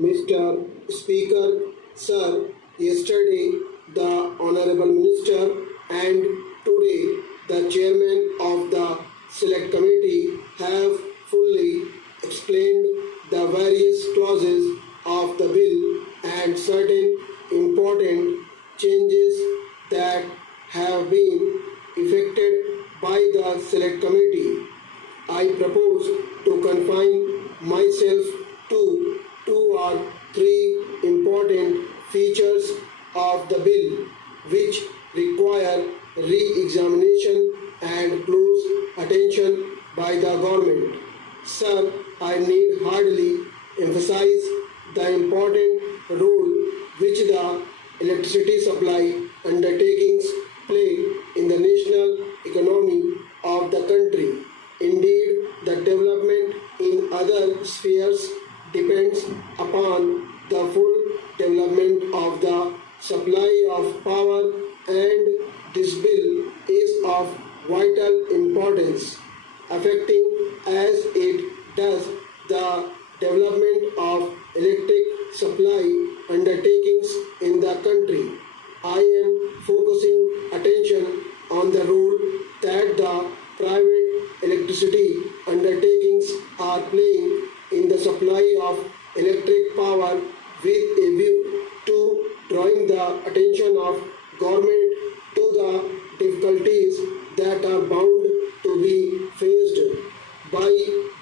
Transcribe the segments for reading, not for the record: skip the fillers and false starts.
Mr. Speaker, Sir, yesterday the Honorable Minister and today the Chairman of the Select Committee have fully explained the various clauses of the bill and certain important changes that have been effected by the Select Committee. I propose to confine myself to two or three important features of the bill which require re-examination and close attention by the government. Sir, I need hardly emphasize the important role which the electricity supply undertakings play in the national economy of the country. Indeed, the development in other spheres depends upon the full development of the supply of power, and this bill is of vital importance, affecting as it does the development of electric supply undertakings in the country. I am focusing attention on the role that the private electricity undertakings are playing in the supply of electric power with a view to drawing the attention of government to the difficulties that are bound to be faced by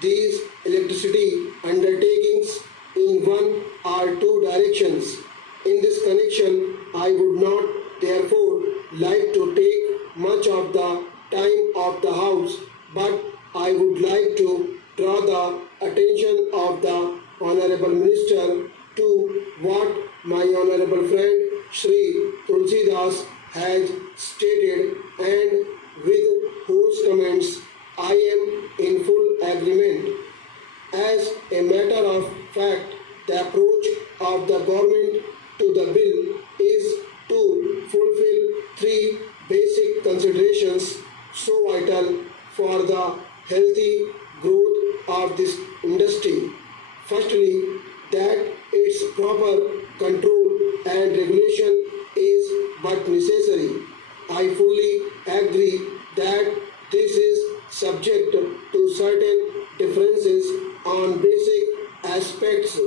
these electricity undertakings in one or two directions. In this connection, I would not therefore like to take much of the time of the House, but I would like to draw the attention of the Honorable Minister to what my Honorable friend Shri Tulsidas has stated, and with whose comments I am in full agreement. As a matter of fact, the approach of the government to the bill is to fulfill three basic considerations so vital for the healthy growth of this industry. Firstly, that its proper control and regulation is but necessary. I fully agree that this is subject to certain differences on basic aspects,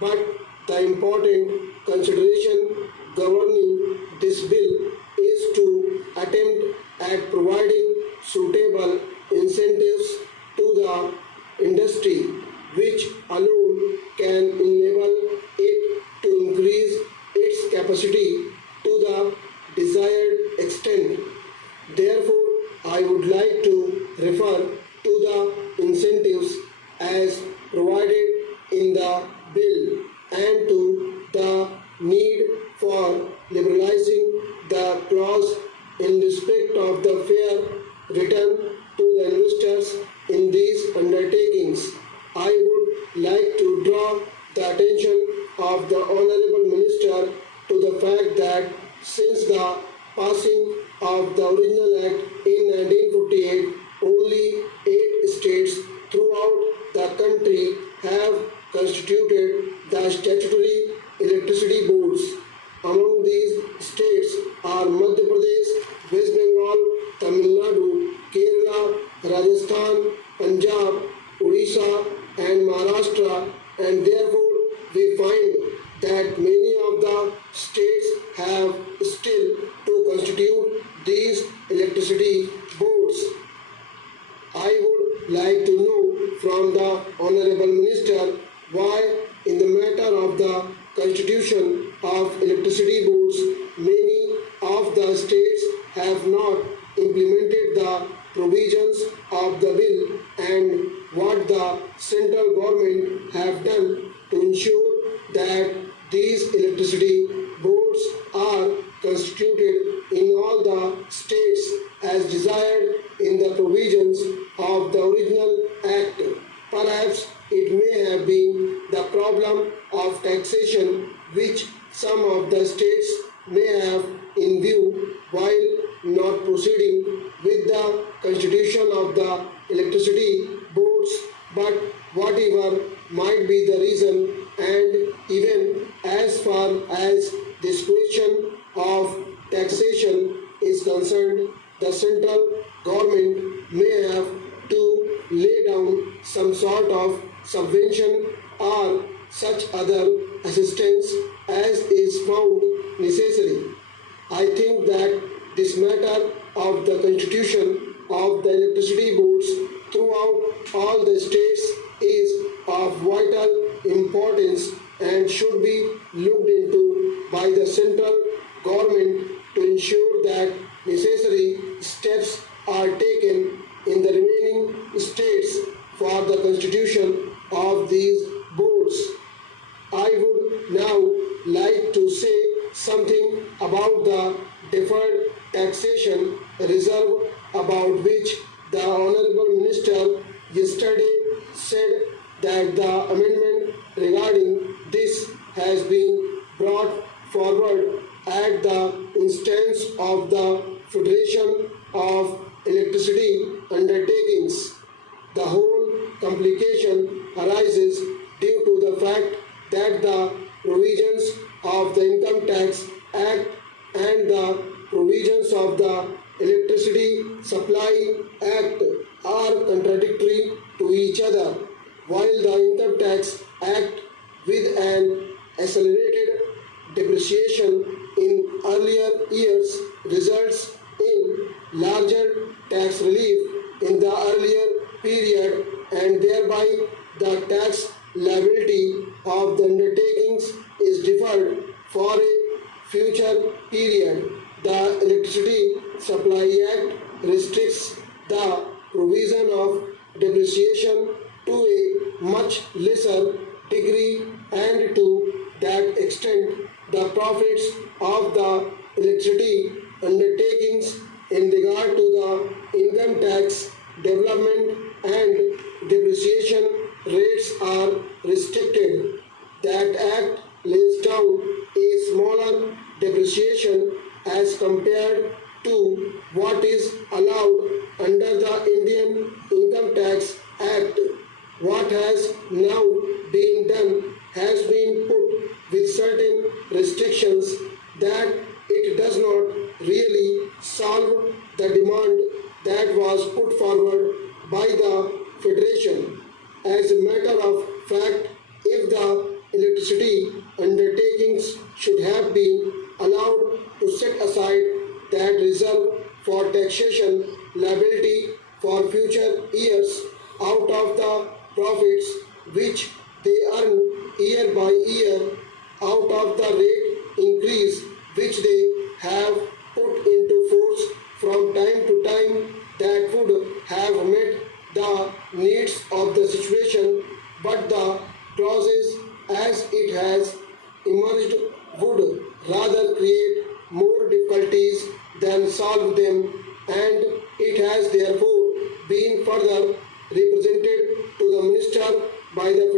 but the important consideration governing this bill is to attempt at providing suitable incentives to the industry, which alone can enable it to increase its capacity to the desired extent. Therefore, I would like to refer to the incentives as provided in the bill and to the need for liberalizing the clause in respect of the fair return to the investors in these undertakings. I would like to draw the attention of the Honorable Minister to the fact that since the passing of the original Act in 1958, only 8 states throughout the country have constituted the statutory electricity boards. Among these states are Madhya Pradesh, West Bengal, Tamil Nadu, Kerala, Rajasthan, Punjab, Odisha, and Maharashtra, and therefore we find that many of the states have still to constitute these electricity boards. I would like to know from the Honorable Minister why in the matter of the constitution of electricity boards many of the states have not implemented the provisions of the bill, and what the central government have done to ensure that these electricity boards are constituted in all the states as desired in the provisions of the original Act. Perhaps it may have been the problem of taxation which some of the states may have in view while not proceeding with the constitution of the electricity boards, but whatever might be the reason, And even as far as this question of taxation is concerned, the central government may have to lay down some sort of subvention or such other assistance as is found necessary. I think that this matter of the constitution of the electricity boards throughout all the states is of vital importance and should be looked into by the central government to ensure that necessary steps are taken in the remaining states for the constitution of these boards. I would now like to say something about the deferred taxation reserve, about which the Honorable Minister yesterday said that the amendment regarding this has been brought forward at the instance of the Federation of Electricity Undertakings. The whole complication arises due to the fact that the provisions of the Income Tax Act and the provisions of the Electricity Supply Act are contradictory to each other. While the Income Tax Act, with an accelerated depreciation in earlier years, results in larger tax relief in the earlier period, and thereby the tax liability of the undertakings is deferred for a future period. The Electricity Supply Act restricts the provision of depreciation to a much lesser degree, and to that extent the profits of the electricity undertakings in regard to the income tax development and depreciation rates are restricted. That act lays down a smaller depreciation as compared to what is allowed under the Indian Income Tax Act. What has now been done has been put with certain restrictions that it does not really solve the demand that was put forward by the Federation. As a matter of fact, if the electricity undertakings should have been allowed to set aside that reserve for taxation liability for future years out of the profits which they earn year by year, out of the rate increase which they have put into force from time to time, that would have met the needs of the situation, but the clauses as it has emerged would rather create more difficulties than solve them, and it has therefore been further represented to the Minister by the